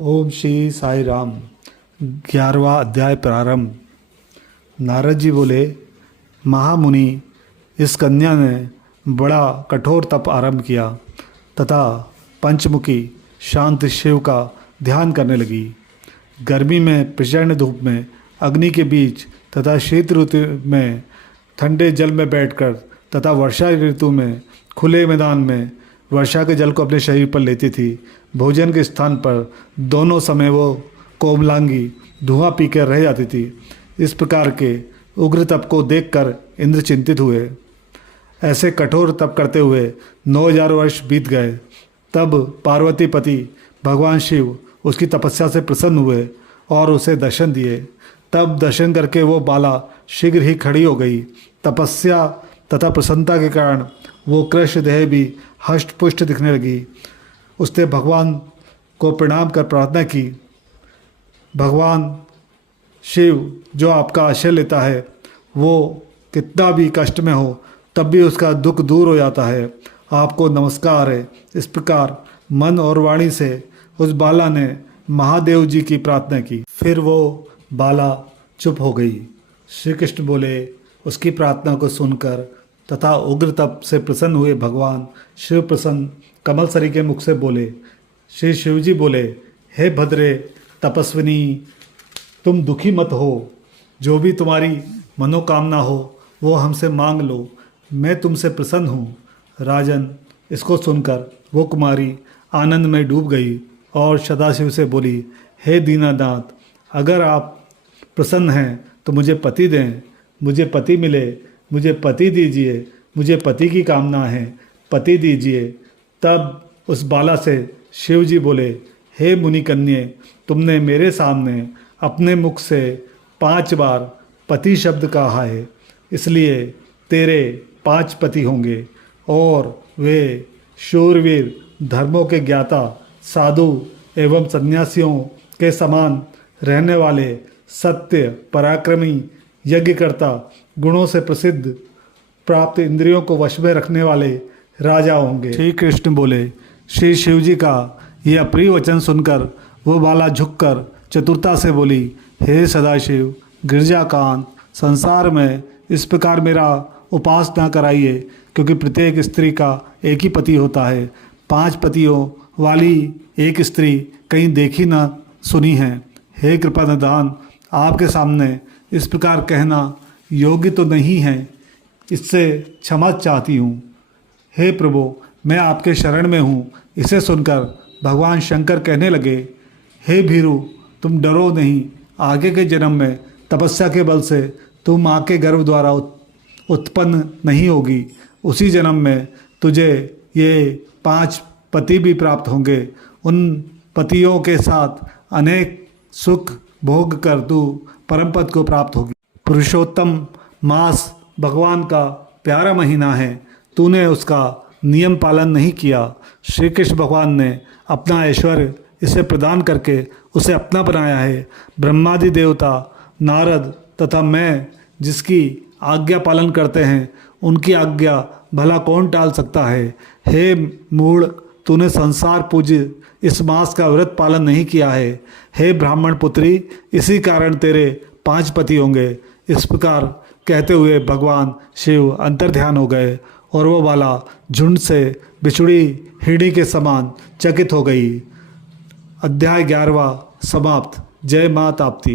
ओम श्री साई राम। 11वां अध्याय प्रारंभ। नारद जी बोले, महामुनि, इस कन्या ने बड़ा कठोर तप आरंभ किया तथा पंचमुखी शांत शिव का ध्यान करने लगी। गर्मी में प्रचंड धूप में अग्नि के बीच तथा शीत ऋतु में ठंडे जल में बैठकर तथा वर्षा ऋतु में खुले मैदान में वर्षा के जल को अपने शरीर पर लेती थी। भोजन के स्थान पर दोनों समय वो कोमलांगी धुआं पीकर रह जाती थी। इस प्रकार के उग्र तप को देखकर इंद्र चिंतित हुए। ऐसे कठोर तप करते हुए 9000 वर्ष बीत गए। तब पार्वती पति भगवान शिव उसकी तपस्या से प्रसन्न हुए और उसे दर्शन दिए। तब दर्शन करके वो बाला शीघ्र ही खड़ी हो गई। तपस्या तथा प्रसन्नता के कारण वो कृष्ण देह भी हष्ट पुष्ट दिखने लगी। उसने भगवान को प्रणाम कर प्रार्थना की, भगवान शिव जो आपका आश्रय लेता है वो कितना भी कष्ट में हो तब भी उसका दुख दूर हो जाता है। आपको नमस्कार है। इस प्रकार मन और वाणी से उस बाला ने महादेव जी की प्रार्थना की। फिर वो बाला चुप हो गई। श्री कृष्ण बोले, उसकी प्रार्थना को सुनकर तथा उग्र तप से प्रसन्न हुए भगवान शिव प्रसन्न कमलसरी के मुख से बोले। श्री शिव जी बोले, हे भद्रे तपस्विनी, तुम दुखी मत हो। जो भी तुम्हारी मनोकामना हो वो हमसे मांग लो, मैं तुमसे प्रसन्न हूँ। राजन, इसको सुनकर वो कुमारी आनंद में डूब गई और सदाशिव से बोली, हे दीनानाथ, अगर आप प्रसन्न हैं तो मुझे पति दें, मुझे पति मिले, मुझे पति दीजिए, मुझे पति की कामना है, पति दीजिए। तब उस बाला से शिव जी बोले, हे मुनि कन्ये, तुमने मेरे सामने अपने मुख से 5 बार पति शब्द कहा है, इसलिए तेरे 5 पति होंगे और वे शूरवीर, धर्मों के ज्ञाता, साधु एवं सन्यासियों के समान रहने वाले, सत्य, पराक्रमी, यज्ञकर्ता, गुणों से प्रसिद्ध, प्राप्त इंद्रियों को वश में रखने वाले राजा होंगे। श्री कृष्ण बोले। श्री शिव जी का ये अप्रिय वचन सुनकर वो बाला झुककर चतुरता से बोली, हे सदाशिव, गिरजाकांत, संसार में इस प्रकार मेरा उपास ना कराइए, क्योंकि प्रत्येक स्त्री का एक ही पति होता है। 5 पतियों वाली एक स्त्री कहीं देखी ना सुनी है। हे कृपा निधान, आपके सामने इस प्रकार कहना योग्य तो नहीं है, इससे क्षमा चाहती हूँ। हे प्रभु, मैं आपके शरण में हूँ। इसे सुनकर भगवान शंकर कहने लगे, हे भीरु, तुम डरो नहीं। आगे के जन्म में तपस्या के बल से तुम माँ के गर्भ द्वारा उत्पन्न नहीं होगी। उसी जन्म में तुझे ये 5 पति भी प्राप्त होंगे। उन पतियों के साथ अनेक सुख भोग कर तू परम पद को प्राप्त होगी। पुरुषोत्तम मास भगवान का प्यारा महीना है, तूने उसका नियम पालन नहीं किया। श्री कृष्ण भगवान ने अपना ऐश्वर्य इसे प्रदान करके उसे अपना बनाया है। ब्रह्मादि देवता, नारद तथा मैं जिसकी आज्ञा पालन करते हैं, उनकी आज्ञा भला कौन टाल सकता है। हे मूढ़, तूने संसार पूज्य इस मास का व्रत पालन नहीं किया है। हे ब्राह्मण पुत्री, इसी कारण तेरे 5 पति होंगे। इस प्रकार कहते हुए भगवान शिव अंतर्ध्यान हो गए और वो बाला झुंड से बिछुड़ी हिरणी के समान चकित हो गई। अध्याय 11वां समाप्त। जय मां ताप्ती।